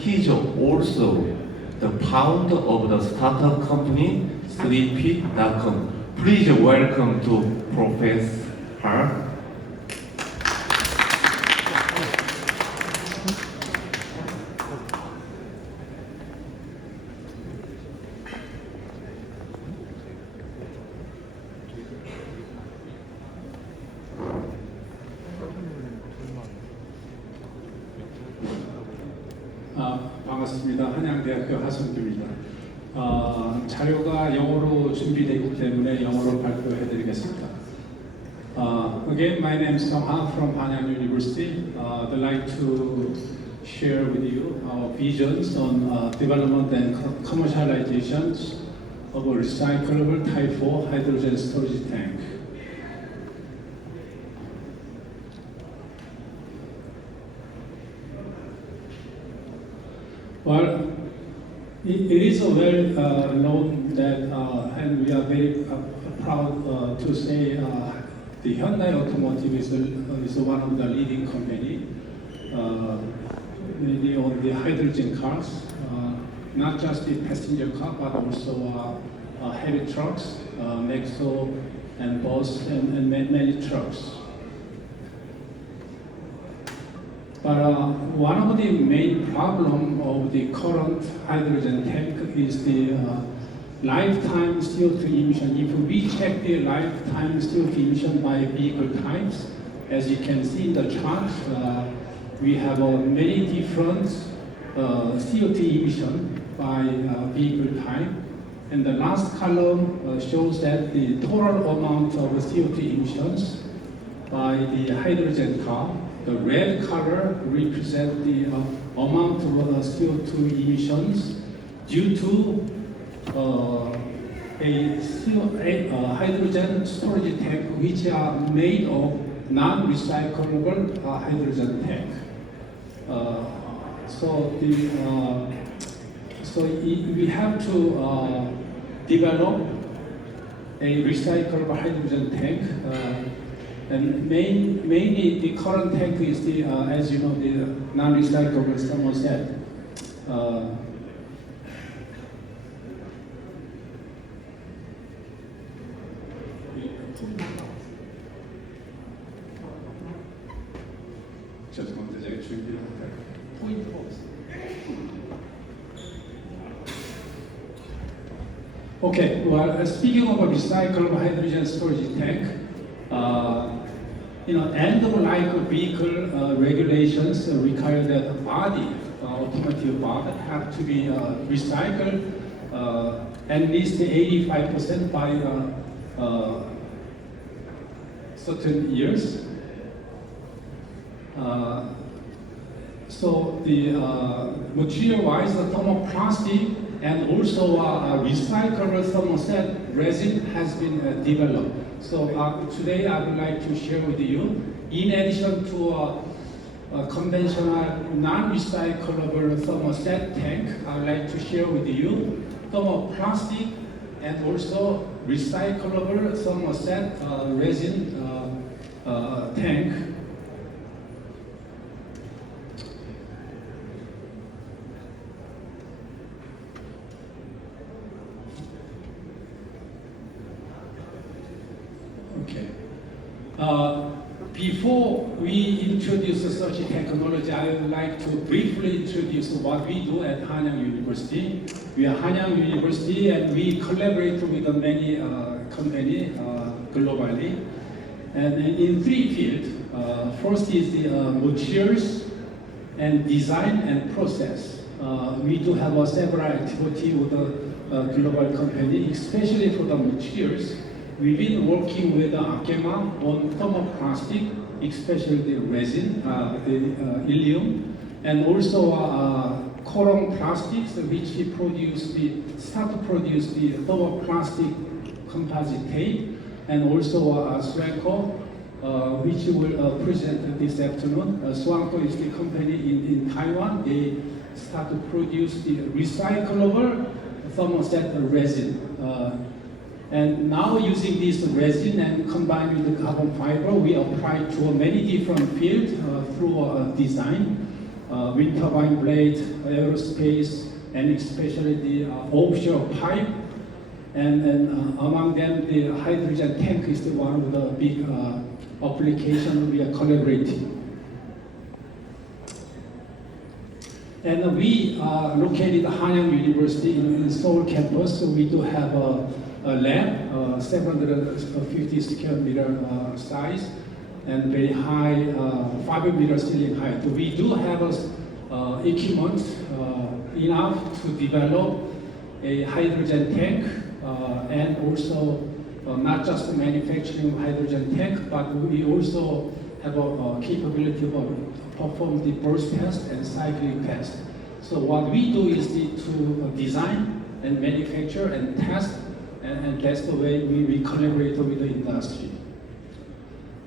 He's also the founder of the startup company 3P.com. Please welcome to Professor. 반갑습니다. 한양대학교 하성규입니다. 자료가 영어로 준비되기 때문에 영어로 발표해드리겠습니다. Again, my name is Song from Hanyang University. I'd like to share with you our visions on development and commercialization of a recyclable Type 4 hydrogen storage tank. Well, it is well known that, and we are very proud to say the Hyundai Automotive is one of the leading company, mainly on the hydrogen cars, not just the passenger car, but also heavy trucks, Nexo and bus and many trucks. But one of the main problem of the current hydrogen tank is the lifetime CO2 emission. If we check the lifetime CO2 emission by vehicle types, as you can see in the chart, we have many different CO2 emission by vehicle type. And the last column shows that the total amount of CO2 emissions by the hydrogen car. The red color represents the amount of CO2 emissions due to a hydrogen storage tank which are made of non-recyclable hydrogen tank. We have to develop a recyclable hydrogen tank. And mainly the current tank is the, as you know, the non-recyclable thermoset. 죄송합니다. 제가 준비를 포인트가 없어요. Okay, well, speaking of a recyclable hydrogen storage tank, end-of-life vehicle regulations require that the body, automotive body, have to be recycled at least 85% by certain years. So the material-wise, the thermoplastic and also recyclable thermoset resin has been developed. So today I would like to share with you, in addition to a conventional non-recyclable thermoset tank, I would like to share with you thermoplastic and also recyclable thermoset resin tank. Okay. Before we introduce such a technology, I would like to briefly introduce what we do at Hanyang University. We are Hanyang University and we collaborate with many companies globally. And in three fields. First is the materials and design and process. We do have several activities with a global company, especially for the materials. We've been working with Akema on thermoplastic, especially the resin, the ilium, and also Corong Plastics, which start to produce the thermoplastic composite tape, and also Swanco, which will present this afternoon. Swanco is the company in Taiwan. They start to produce the recyclable thermoset resin. And now using this resin and combined with the carbon fiber, we apply to many different fields through design. wind turbine blade, aerospace, and especially the offshore pipe. And among them, the hydrogen tank is the one of the big application we are collaborating. And we are located at Hanyang University in Seoul campus, so we do have a lab, 750 square meter size, and very high, 5 meter ceiling height. We do have equipment enough to develop a hydrogen tank, and also not just manufacturing hydrogen tank, but we also have a capability of perform the burst test and cycling test. So what we do is to design and manufacture and test, and that's the way we collaborate with the industry.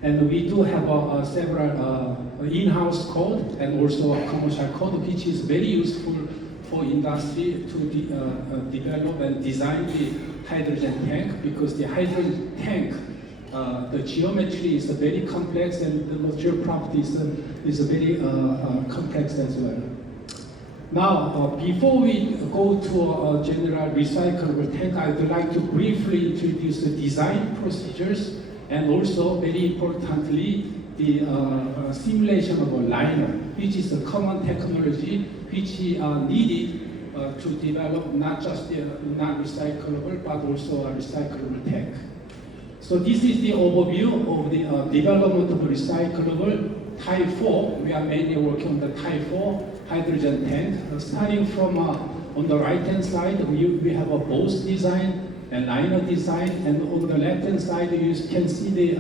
And we do have several in-house code and also a commercial code, which is very useful for industry to develop and design the hydrogen tank, because the hydrogen tank, the geometry is very complex and the material properties is very complex as well. Now, before we go to a general recyclable tank, I would like to briefly introduce the design procedures and also, very importantly, the simulation of a liner, which is a common technology which needed to develop not just the non-recyclable but also a recyclable tank. So this is the overview of the development of recyclable Type 4. We are mainly working on the Type 4 hydrogen tank. Starting from on the right-hand side, we have a both design and liner design, and on the left-hand side you can see the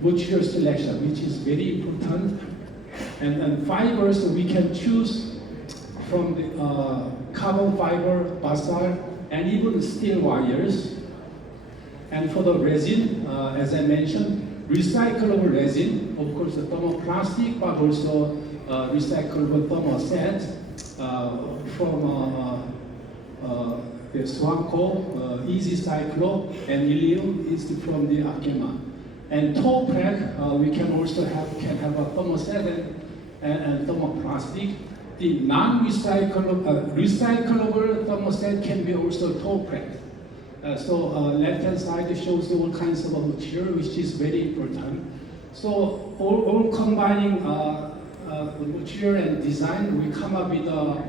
material selection, which is very important. And fibers we can choose from the carbon fiber, basalt, and even steel wires. And for the resin, as I mentioned, recyclable resin, of course the thermoplastic, but also recyclable thermoset from the Swanco, Easy Cyclo, and Ilium is from the Arkema. And Toprak, we can also have a thermoset and thermoplastic. The non-recyclable recyclable thermoset can be also Toprak. So left-hand side shows all kinds of material, which is very important. So all combining material and design, we come up with a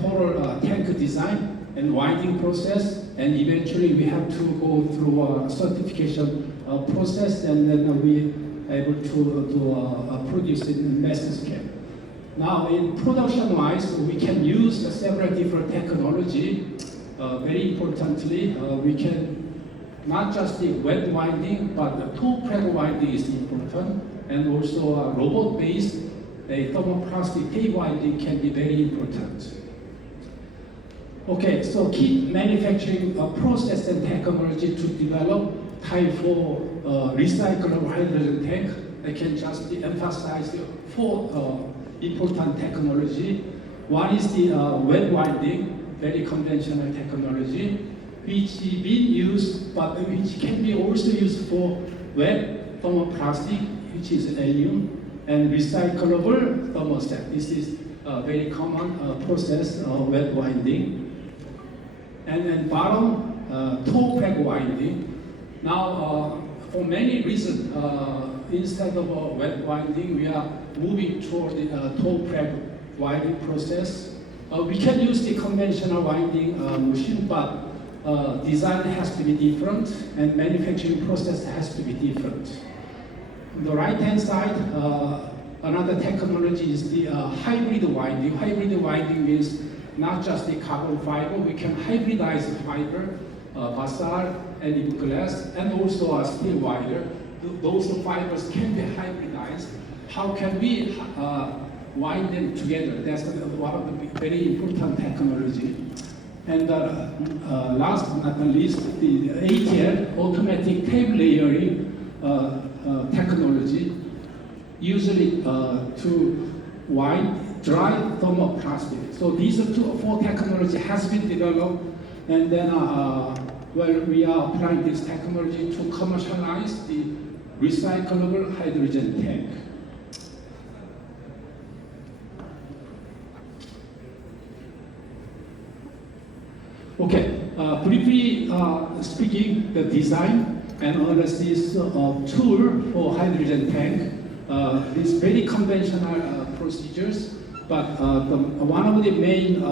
total tank design and winding process, and eventually we have to go through a certification process, and then we are able to produce it in mass scale. Now, in production-wise, we can use several different technology. Very importantly, we can not just the wet winding, but the toe-preg winding is important, and also robot-based thermoplastic tape winding can be very important. Okay, so key manufacturing process and technology to develop Type 4 recyclable hydrogen tank. I can just emphasize 4 important technology. One is the wet winding, very conventional technology, which is being used, but which can be also used for wet thermoplastic, which is aluminum, and recyclable thermoset. This is a very common process of wet winding. And then bottom, toe-preg winding. Now, for many reasons, instead of wet winding, we are moving toward the toe-preg winding process. We can use the conventional winding machine, but design has to be different and manufacturing process has to be different. On the right-hand side, another technology is the hybrid winding. Hybrid winding means not just the carbon fiber, we can hybridize fiber, basalt, and even glass, and also a steel wire. Those fibers can be hybridized. How can we wind them together? That's one of the very important technology. And last but not least, the ATL, automatic tape layering technology, usually to wind dry thermoplastic. So these 4 technology has been developed, and then well, we are applying this technology to commercialize the recyclable hydrogen tank. Okay, briefly speaking, the design and analysis of tool for hydrogen tank is very conventional procedures, but one of the main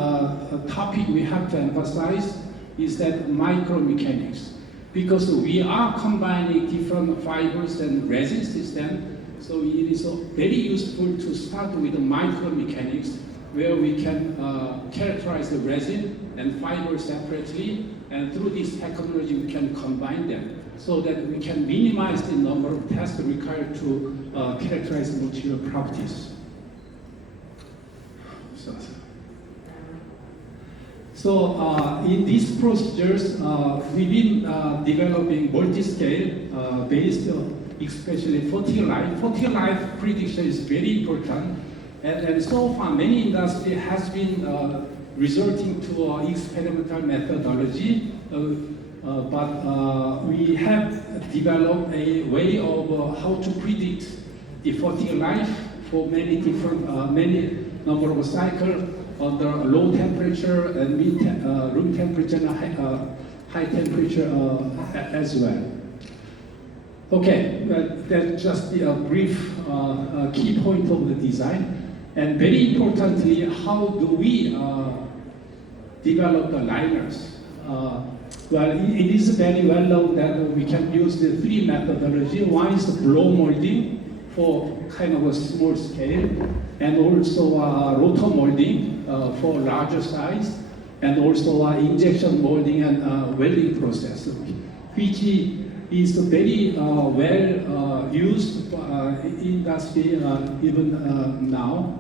topic we have to emphasize is that micromechanics, because we are combining different fibers and resin system, so it is very useful to start with the micromechanics, where we can characterize the resin and fiber separately, and through this technology we can combine them so that we can minimize the number of tests required to characterize the material properties. So in these procedures, we've been developing multi-scale based, especially faulty life. Faulty life prediction is very important. And so far, many industry has been resorting to experimental methodology, but we have developed a way of how to predict the faulty life for many different, many number of cycles under low temperature and room temperature and high temperature as well. Okay, that's just a brief key point of the design. And very importantly, how do we develop the liners? Well, it is very well known that we can use the three methodology. One is the blow molding for kind of a small scale, and also rotor molding for larger size, and also injection molding and welding process, which is very well used in industry even now.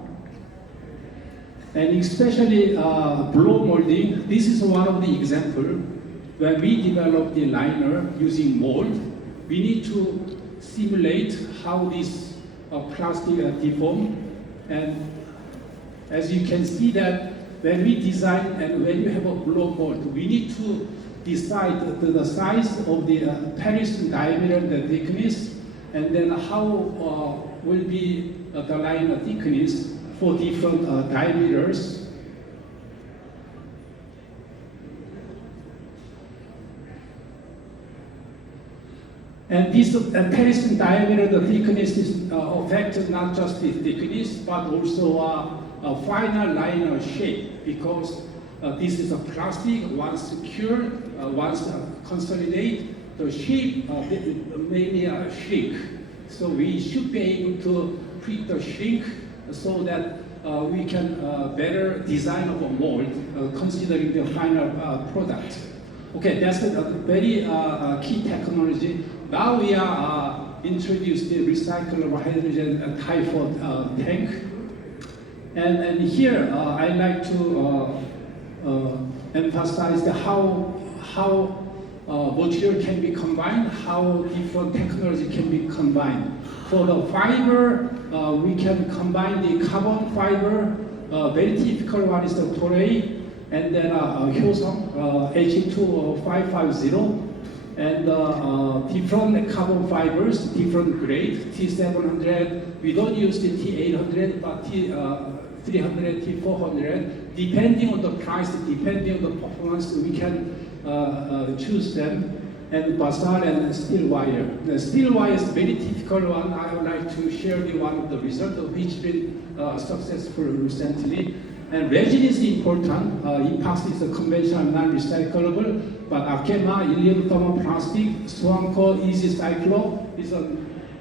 And especially blow molding, this is one of the examples where we develop the liner using mold. We need to simulate how this plastic deform, and as you can see that when we design and when you have a blow mold, we need to decide the size of the periston diameter, the thickness, and then how will be the liner thickness for different diameters. And this periston diameter, the thickness is affected not just the thickness, but also a final liner shape, because this is a plastic. Once cured, once consolidate, the shape may shrink. So we should be able to treat the shrink so that we can better design of a mold considering the final product. Okay, that's a very key technology. Now we are introduced the recyclable hydrogen typhoid tank. And here I like to emphasize how material can be combined, how different technology can be combined. For the fiber, we can combine the carbon fiber. Very typical one is the Toray, and then Hyosung H2550, and different carbon fibers, different grade, T700. We don't use the T800, but T300, T400. Depending on the price, depending on the performance, we can choose them. And bazaar and steel wire. The steel wire is very typical one. I would like to share one of the results of which been successful recently. And resin is important. Epoxy is a conventional non-recyclable, but Arkema, Ilium thermoplastic, Swanco, Easy Cyclo is a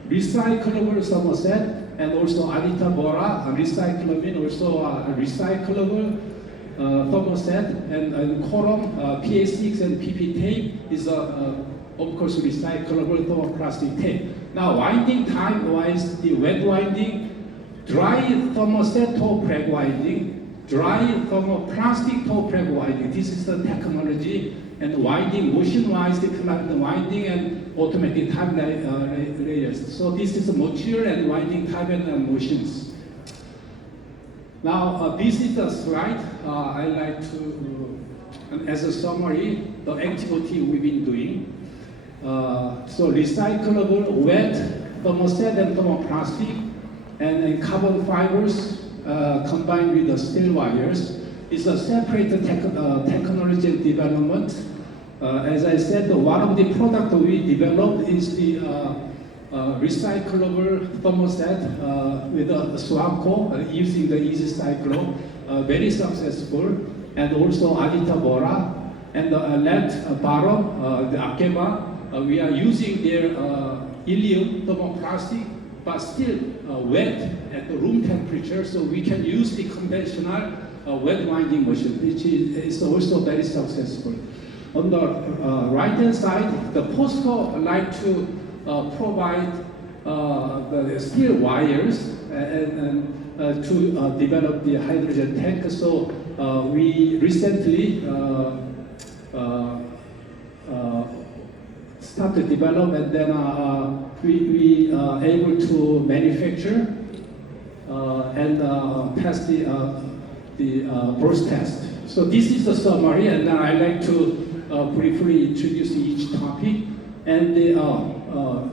recyclable thermoset, and also Adita Bora, recyclamine, also a recyclable thermoset, and Corum, PA6 and PP tape is of course recyclable thermoplastic tape. Now winding time wise, the wet winding, dry thermoset toe preg winding, dry thermoplastic toe preg winding. This is the technology, and winding motion wise, the winding and automatic time layers. So this is the material and winding time and motions. Now, this is the slide I like to, as a summary, the activity we've been doing. So recyclable, wet, thermoset and thermoplastic, and carbon fibers combined with the steel wires. It's a separate technology development. As I said, one of the products we developed is the recyclable thermostat with a Swamco using the Easy Cyclo, very successful, and also Adita Bora and the left bottom, the Akeba, we are using their ilium thermoplastic, but still wet at the room temperature, so we can use the conventional wet winding machine, which is also very successful. On the right-hand side, the POSCO like to provide the steel wires and to develop the hydrogen tank. So we recently started to develop, and then we are able to manufacture and pass the burst test. So this is the summary, and then I'd like to briefly introduce each topic. And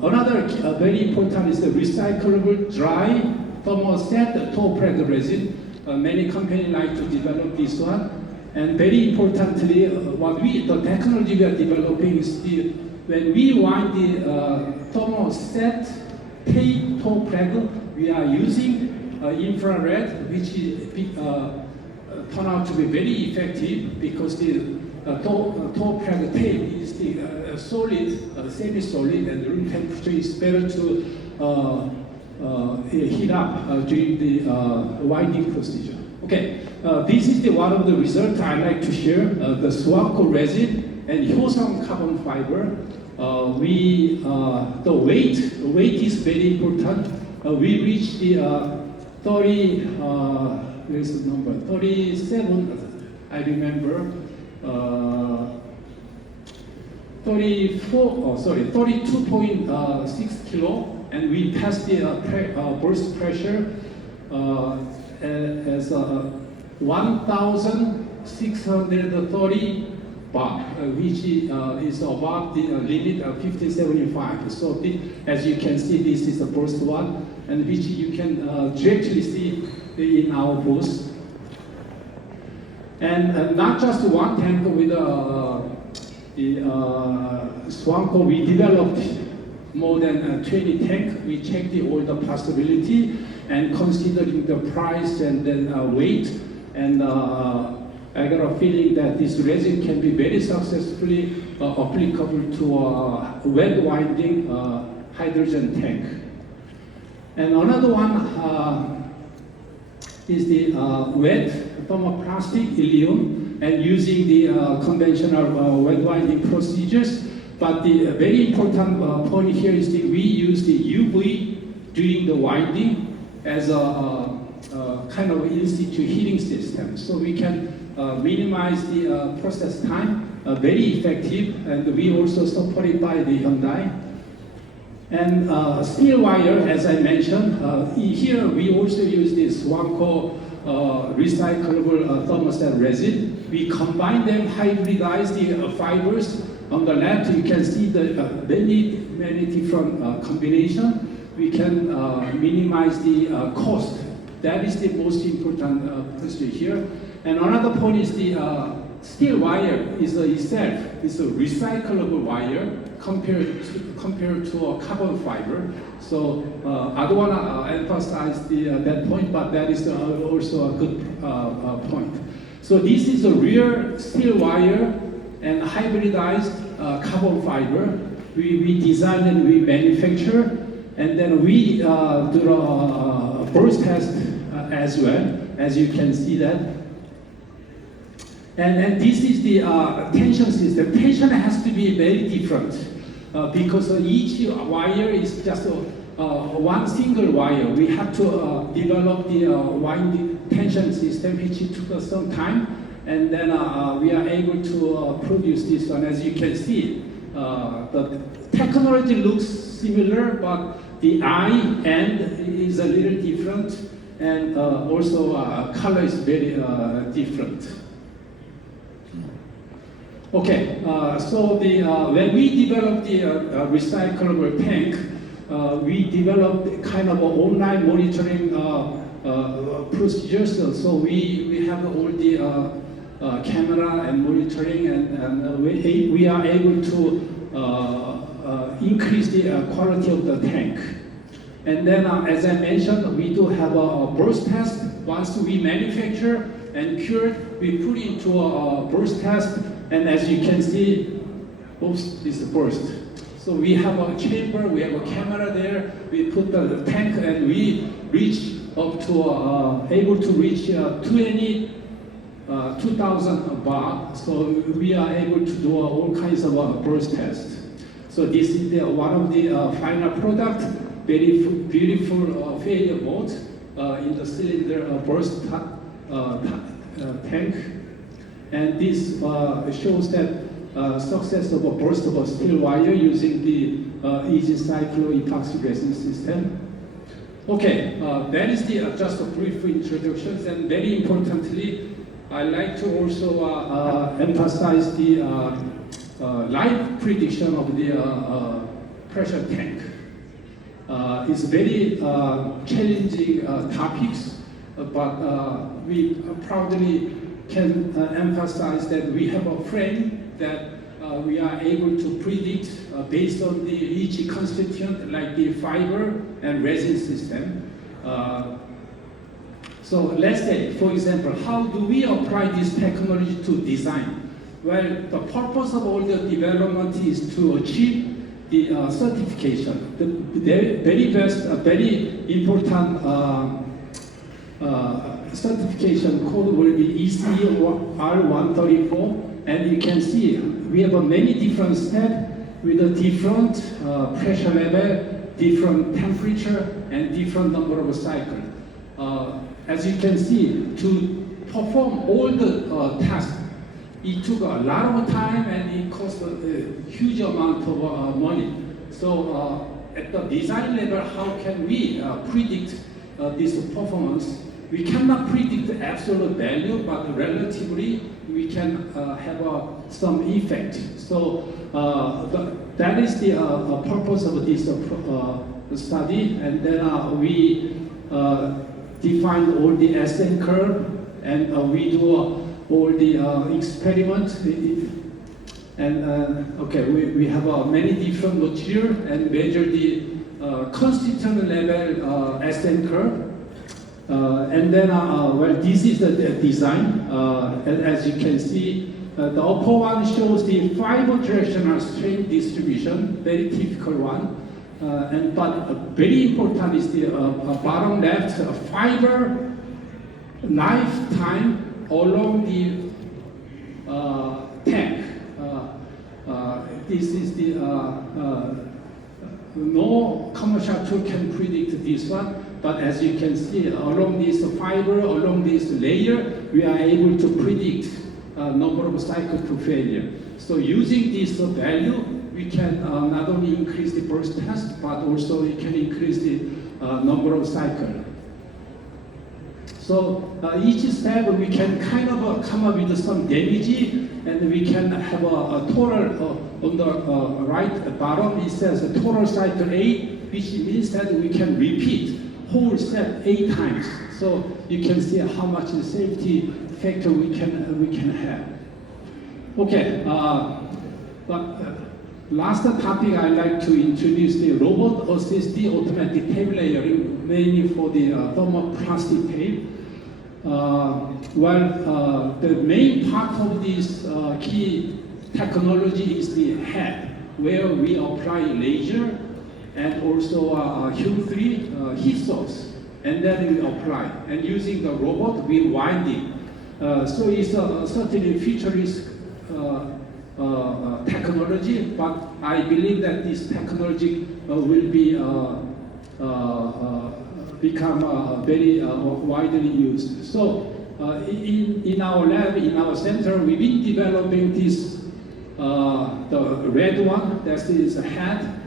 another very important is the recyclable dry thermoset toe preg resin. Many companies like to develop this one. And very importantly, the technology we are developing is when we wind the thermoset tape toe preg, we are using infrared, which turn out to be very effective because the toe preg tape is the solid, semi-solid, and the room temperature is better to heat up during the winding procedure. Okay, this is one of the results I like to share. The Swamco resin and Hyosung carbon fiber. The weight is very important. We reached the 37, I remember, 32.6 kilo, and we passed the burst pressure as 1,630 bar, which is above the limit of 1575. So as you can see, this is the first one, and which you can directly see in our booth. And not just one tank with the Swamco, we developed more than 20 tanks. We checked all the possibility, and considering the price and then weight, and I got a feeling that this resin can be very successfully applicable to a wet winding hydrogen tank. And another one is the wet thermoplastic ilium, and using the conventional wet winding procedures. But the very important point here is that we use the UV during the winding as a kind of in-situ heating system. So we can minimize the process time, very effective, and we also supported by the Hyundai. And steel wire, as I mentioned, here we also use this Swamco recyclable thermoset resin. We combine them, hybridize the fibers. On the left, you can see the many different combination. We can minimize the cost. That is the most important question here. And another point is the steel wire itself is a recyclable wire compared to a carbon fiber. So I don't want to emphasize that point, but that is also a good point. So this is a real steel wire and hybridized carbon fiber. We design and we manufacture, and then we do a burst test as well, as you can see that. And this is the tension system. Tension has to be very different because each wire is just one single wire. We have to develop the winding tension system, which took us some time, and then we are able to produce this one. As you can see, the technology looks similar, but the eye end is a little different, and also color is very different. Okay, so when we developed the recyclable tank, we developed kind of an online monitoring procedures. So we have all the camera and monitoring, and we are able to increase the quality of the tank. And then, as I mentioned, we do have a burst test. Once we manufacture and cure it, we put into a burst test, and as you can see, oops, this is burst. So we have a chamber, we have a camera there, we put the tank, and we reach up to, able to reach 2,000 bar. So we are able to do all kinds of burst tests. So this is one of the final product, very beautiful failure mode in the cylinder burst tank. And this shows that success of a burst of a steel wire using the easy cyclo epoxy resin system. Okay, that is just a brief introduction, and very importantly, I like to also emphasize the life prediction of the pressure tank. It's very challenging topics, but we proudly can emphasize that we have a frame that we are able to predict based on the each constituent, like the fiber and resin system. So let's say, for example, how do we apply this technology to design? Well, the purpose of all the development is to achieve the certification. The very best, very important certification code will be ECE R134. And you can see we have many different steps with a different pressure level, different temperature, and different number of cycles. As you can see, to perform all the tasks, it took a lot of time and it cost a huge amount of money. So at the design level, how can we predict this performance? We cannot predict the absolute value, but relatively we can have some effect. So that is the purpose of this study. And then we define all the SN curve, and we do all the experiments. And okay, we have many different material and measure the constituent level SN curve. And then, well, this is the design. As you can see, the upper one shows the fiber directional strain distribution, very typical one. But very important is the bottom left, fiber lifetime along the tank. This is the, no commercial tool can predict this one. But as you can see, along this fiber, along this layer, we are able to predict number of cycles to failure. So using this value, we can not only increase the burst test, but also we can increase the number of cycles. So each step, we can kind of come up with some damage, and we can have a total on the right bottom. It says a total cycle 8, which means that we can repeat whole step 8 times. So you can see how much the safety factor we can have. Okay, but last topic I'd like to introduce the robot assisted automatic tape layering, mainly for the thermoplastic tape. Well, the main part of this key technology is the head, where we apply laser and also Hue3 heat source, and then we apply. And using the robot, we wind it. So it's certainly futurist technology, but I believe that this technology will be become very widely used. So in our lab, in our center, we've been developing this, the red one, that is a head.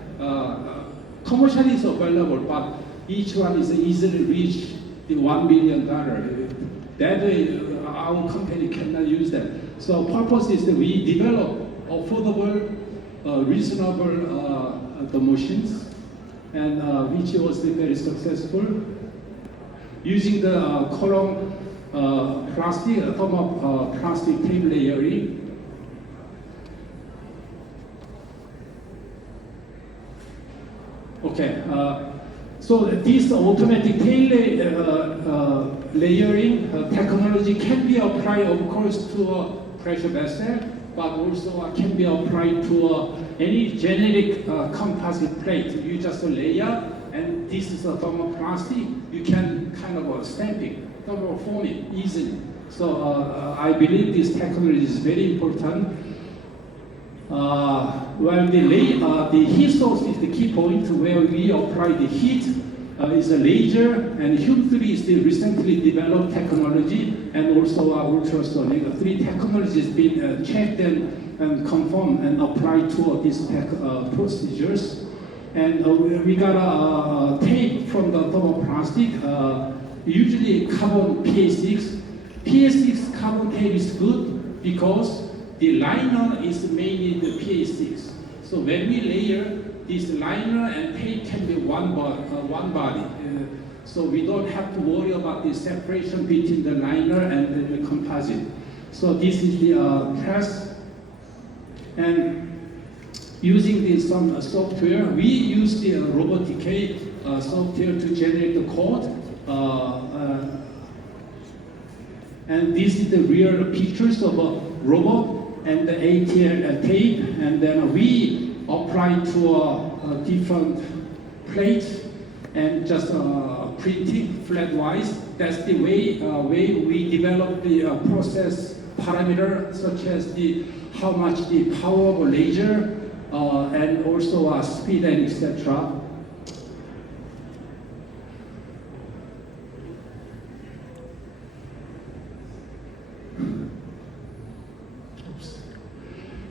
Commercially is available, but each one is easily reach the $1 million. That way, our company cannot use that. So purpose is that we develop affordable, reasonable the machines, and which was very successful. using the column plastic, thermoplastic tape layering. Okay, so this automatic tail layering technology can be applied, of course, to a pressure vessel, but also can be applied to any generic composite plate. You just layer, and this is a thermoplastic. You can kind of stamp it, thermoform it easily. So I believe this technology is very important. Well, the heat source is the key point where we apply the heat. Is a laser, and HUM3 is the recently developed technology, and also ultrasonic. Three technologies been checked and confirmed and applied to these procedures. And we got a tape from the thermoplastic, usually carbon PA6. PA6 carbon tape is good because the liner is mainly the PA6. So when we layer, this liner and tape can be one body. So we don't have to worry about the separation between the liner and the composite. So this is the press. And using this some software, we use the robotic software to generate the code. And this is the real pictures of a robot and the ATL tape. And then we apply to different plates and just printing flat-wise. That's the way we develop the process parameter, such as how much the power of a laser and also speed and etc.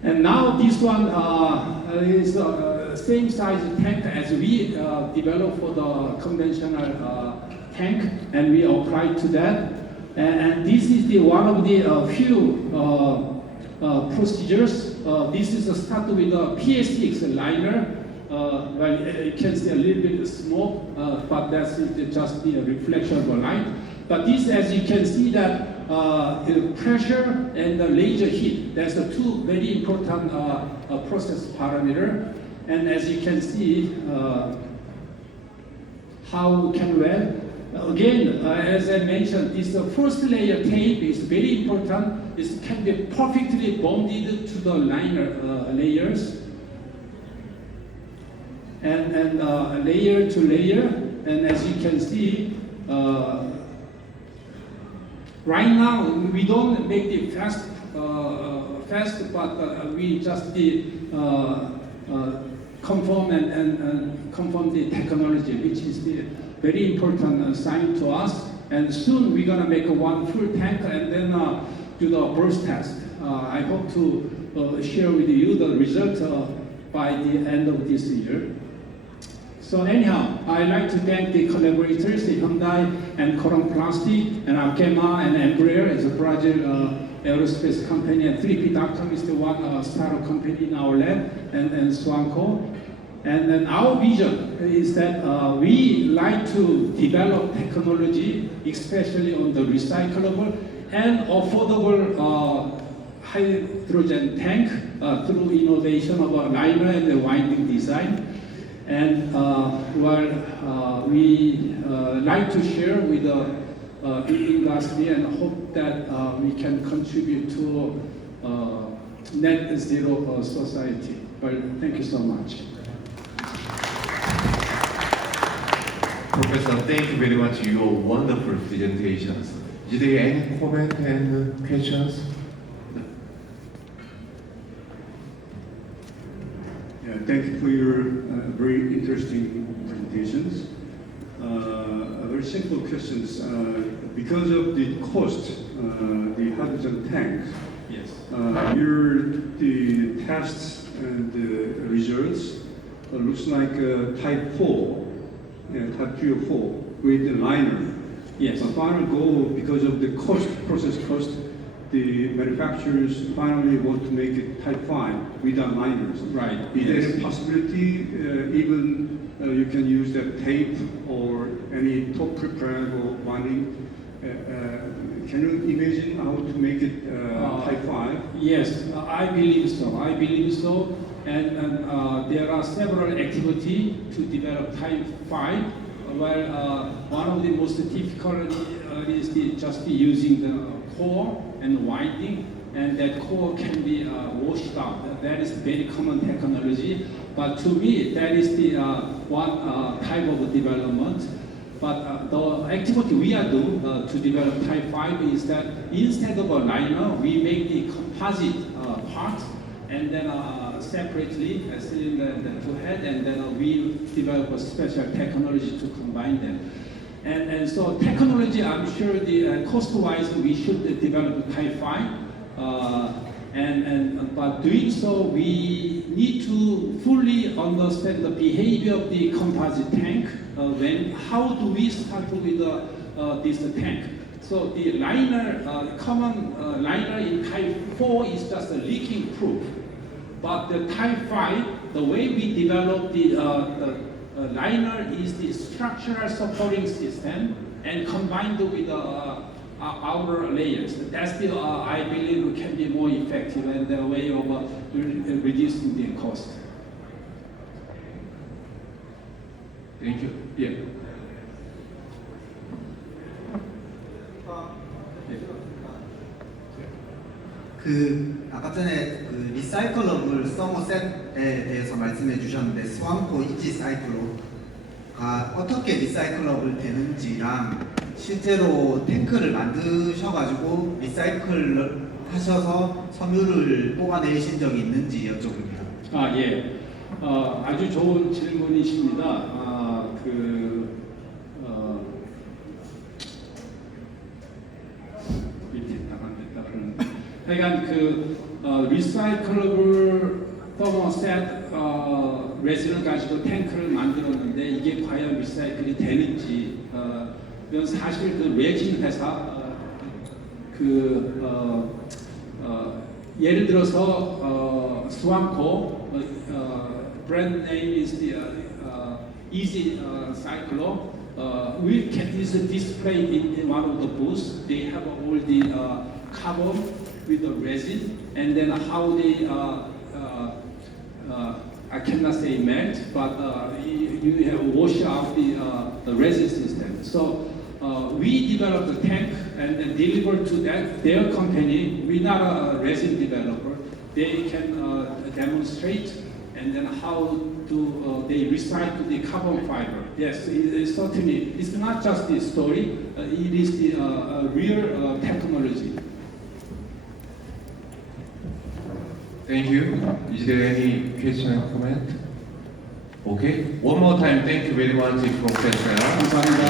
And now this one is same size tank as we developed for the conventional tank, and we applied to that. And this is one of the few procedures. This is start with a PA6 liner. Well, you can see a little bit of smoke, but that's just the reflection of the light. But this, as you can see, that the pressure and the laser heat, that's the two very important process parameter. And as you can see, how can again, as I mentioned, this first layer tape is very important. It can be perfectly bonded to the liner layers. And layer to layer. And as you can see, right now, we don't make it fast, but we just confirm and confirm the technology, which is the very important sign to us. And soon we're gonna make one full tank and then do the burst test. I hope to share with you the result by the end of this year. So anyhow, I'd like to thank the collaborators, the Hyundai and Coron Plastic, and Arkema and Embraer is a Brazil aerospace company, and 3P.com is the one startup company in our lab, and Swanco. And then our vision is that we like to develop technology, especially on the recyclable and affordable hydrogen tank through innovation of a liner and the winding design. And we like to share with the industry and hope that we can contribute to net zero society. Well, thank you so much. Professor, thank you very much for your wonderful presentations. Is there any comment and questions? Yeah, thank you for your very interesting presentations. Very simple questions. Because of the cost, the hydrogen tanks, Yes. the tests and the results looks like type 4, type 3 or 4 with the liner. Yes. The final goal, because of the cost, process cost, the manufacturers finally want to make it Type 5 without liners. Right. Is yes. there a possibility even you can use that tape or any top preparable bonding? Can you imagine how to make it Type 5? Yes, I believe so. I believe so. And there are several activities to develop Type 5. Well, one of the most difficult is just using the core and winding, and that core can be washed out. That is very common technology. But to me, that is the one type of development. But the activity we are doing to develop Type 5 is that instead of a liner, we make the composite part and then separately cylinder and the two head, and then we develop a special technology to combine them. And so technology, I'm sure the cost-wise, we should develop Type 5. But doing so, we need to fully understand the behavior of the composite tank. How do we start with this tank? So the liner, common liner in Type 4 is just a leaking proof. But the Type 5, the way we develop the liner is the structural supporting system and combined with outer layers. That's the, I believe, can be more effective and the way of reducing the cost. Thank you. Yeah. 아까 전에 리사이클러블 서머셋에 대해서 말씀해 주셨는데 스완코 이지 사이클로가 어떻게 리사이클러블 되는지랑 실제로 탱크를 만드셔가지고 리사이클 하셔서 섬유를 뽑아내신 적이 있는지 여쭤봅니다. 예. 아주 좋은 질문이십니다. 하여간 리사이클러블 서머셋 레진을 가지고 탱크를 만들었는데 이게 과연 리사이클이 되는지 이건 사실 그 레진 회사 예를 들어서 스완코 brand name is the Easy Cyclo. We can is displayed in one of the booths. They have all the carbon with the resin, and then how they I cannot say melt, but you have wash out the resin system. So we developed the tank and then delivered to their company. We're not a resin developer. They can demonstrate and then how to they recycle the carbon fiber. Yes, it certainly it's not just the story. It is the real technology. Thank you. Is there any question or comment? Okay. One more time, thank you very much, Professor. 감사합니다.